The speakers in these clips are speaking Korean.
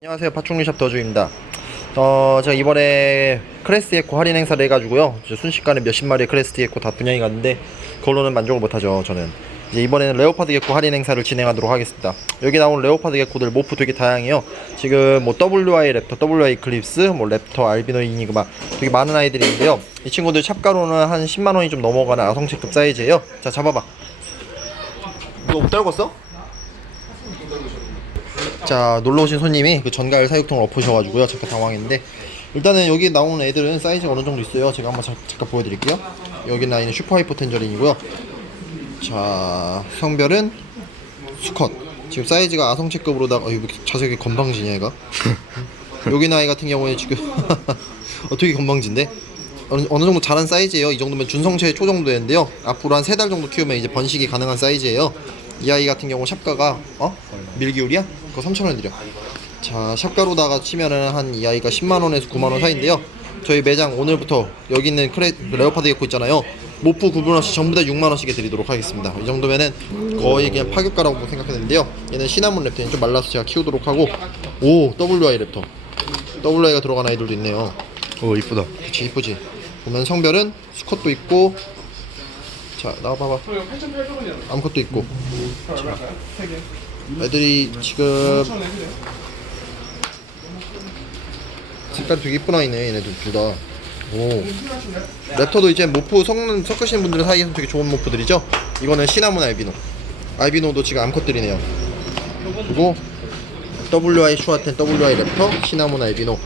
안녕하세요. 파충류샵 더주입니다. 어 제가 이번에 크레스트 에코 할인 행사를 해가지고요. 순식간에 몇십 마리의 크레스트 에코 다 분양이 갔는데 그걸로는 만족을 못하죠 저는. 이제 이번에는 레오파드 게코 할인 행사를 진행하도록 하겠습니다. 여기 나온 레오파드 게코들 모프 되게 다양해요. 지금 뭐 WI 랩터, WI 클립스, 뭐 랩터, 알비노 이니그마 되게 많은 아이들이 있는데요. 이 친구들 샵가로는 한 10만원이 좀 넘어가는 아성체급 사이즈예요. 자 잡아봐. 이거 못 떨궜어? 자 놀러 오신 손님이 그 전갈 사육통을 엎으셔가지고요. 잠깐 당황했는데 일단은 여기 나오는 애들은 사이즈가 어느 정도 있어요? 제가 한번 자- 잠깐 보여드릴게요. 여기 나있는 슈퍼하이퍼 텐저린이고요. 자 성별은 수컷. 지금 사이즈가 아성체급으로다가 어, 이거 자세히 건방지냐 얘가? 여기 나이 같은 경우에 지금 어떻게 건방진데? 어느, 어느 정도 자란 사이즈예요? 이 정도면 준성체 초 정도 되는데요. 앞으로 한 세 달 정도 키우면 이제 번식이 가능한 사이즈예요. 이 아이 같은 경우 샵가가 어? 밀기울이야? 그거 3,000원 드려. 자 샵가로다가 치면은 한 이 아이가 10만원에서 9만원 사이인데요. 저희 매장 오늘부터 여기 있는 크레 레오파드 게코 있잖아요. 모프 구분 없이 전부 다 6만원씩에 드리도록 하겠습니다. 이 정도면은 거의 그냥 파격가라고 생각했는데요. 얘는 시나몬 랩터는 좀 말라서 제가 키우도록 하고. 오 WI 랩터. WI가 들어간 아이들도 있네요. 오 이쁘다. 그치 이쁘지? 보면 성별은 수컷도 있고. 자 나와봐봐. 암컷도 있고. 자, 애들이 지금 색깔 되게 이쁜 아이네 얘네들 둘다 오. 랩터도 이제 모프 섞는, 섞으시는 분들 사이에서 되게 좋은 모프들이죠? 이거는 시나몬 알비노. 알비노도 지금 암컷들이네요. 그리고 WI 슈아텐 WI 랩터 시나몬 알비노.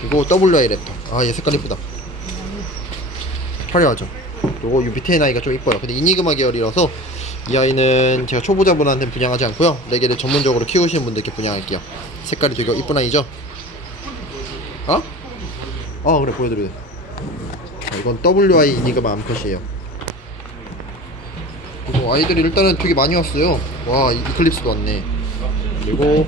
그리고 WI 랩터 아 얘 색깔 이쁘다. 화려하죠? 그리고 이 밑에 아이가 좀 이뻐요. 근데 이니그마 계열이라서 이 아이는 제가 초보자분한테는 분양하지 않고요. 레게를 전문적으로 키우시는 분들께 분양할게요. 색깔이 되게 이쁜 아이죠? 어? 어 그래 보여드려요. 자, 이건 WI 이니그마 암컷이에요. 그리고 아이들이 일단은 되게 많이 왔어요. 와 이- 이클립스도 왔네. 그리고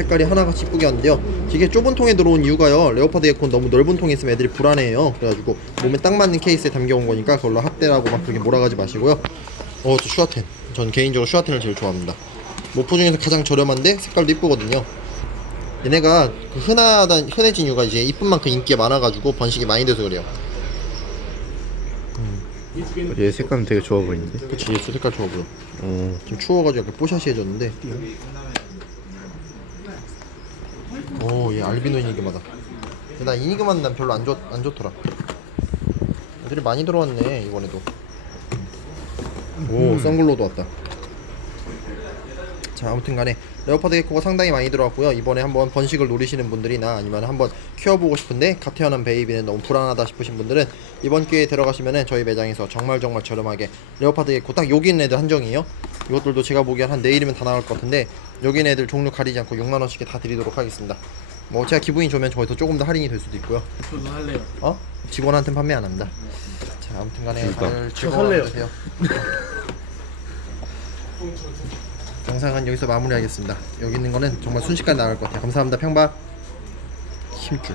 색깔이 하나같이 이쁘게 왔는데요. 되게 좁은 통에 들어온 이유가요. 레오파드 에콘 너무 넓은 통에 있으면 애들이 불안해요. 그래가지고 몸에 딱 맞는 케이스에 담겨온 거니까 그걸로 합대라고 막 그렇게 몰아가지 마시고요. 어저 슈아텐. 전 개인적으로 슈아텐을 제일 좋아합니다. 모프 중에서 가장 저렴한데 색깔도 이쁘거든요. 얘네가 그 흔하다 흔해진 이유가 이제 이쁜 만큼 인기가 많아가지고 번식이 많이 돼서 그래요. 얘 색감 되게 좋아 보이는데. 그치 저 색깔 좋아 보여. 어. 좀 추워가지고 약간 뽀샤시해졌는데 알비노 이니그마다. 근데 나 이니그마는 난 별로 안, 좋, 안 좋더라. 애들이 많이 들어왔네 이번에도. 오 썬글로도 왔다. 자 아무튼 간에 레오파드 게코가 상당히 많이 들어왔고요. 이번에 한번 번식을 노리시는 분들이나 아니면 한번 키워보고 싶은데 갓 태어난 베이비는 너무 불안하다 싶으신 분들은 이번 기회에 들어가시면은 저희 매장에서 정말 정말 저렴하게 레오파드 게코 딱 여기 있는 애들 한정이에요. 이것들도 제가 보기엔 한 내일이면 다 나올 것 같은데 여기 있는 애들 종류 가리지 않고 6만원씩에 다 드리도록 하겠습니다 뭐 제가 기분이 좋으면 저기서 조금 더 할인이 될 수도 있고요 저도 할래요. 어? 직원한테는 판매 안 합니다 자 아무튼 간에. 다들. 즐거워하세요 영상은 여기서 마무리하겠습니다. 여기 있는 거는 정말 순식간에 나갈 것 같아요. 감사합니다. 평박 힘줄.